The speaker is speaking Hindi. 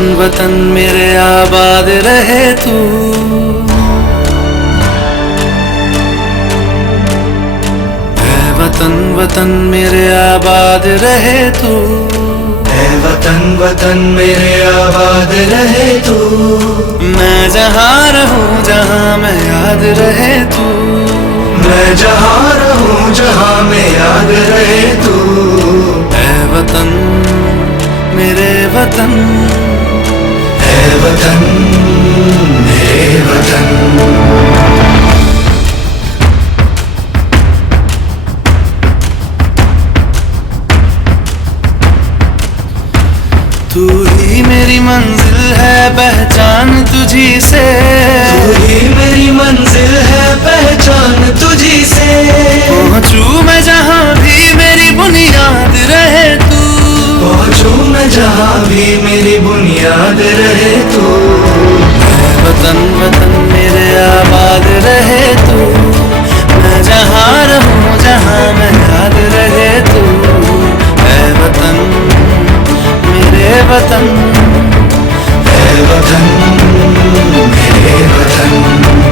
वतन मेरे आबाद रहे तू। ऐ वतन वतन मेरे आबाद रहे तू। ऐ वतन वतन मेरे आबाद रहे तू। मैं जहाँ रहूं जहाँ मैं याद रहे तू। मैं जहाँ रहूं जहाँ में याद रहे तू। ऐ वतन मेरे वतन, ऐ वतन मेरे वतन। तू ही मेरी मंजिल है पहचान तुझी से। तू ही मेरी मंजिल है पहचान तुझी से। पहुँचूं मैं जहाँ भी मेरी बुनियाद रहे तू। पहुँचूं मैं जहाँ भी मेरी बुनियाद रहे तू। ऐ वतन वतन मेरे आबाद रहे तू। मैं जहाँ रहूं जहाँ मैं याद रहे तू। ऐ वतन मेरे वतन, ऐ वतन मेरे वतन।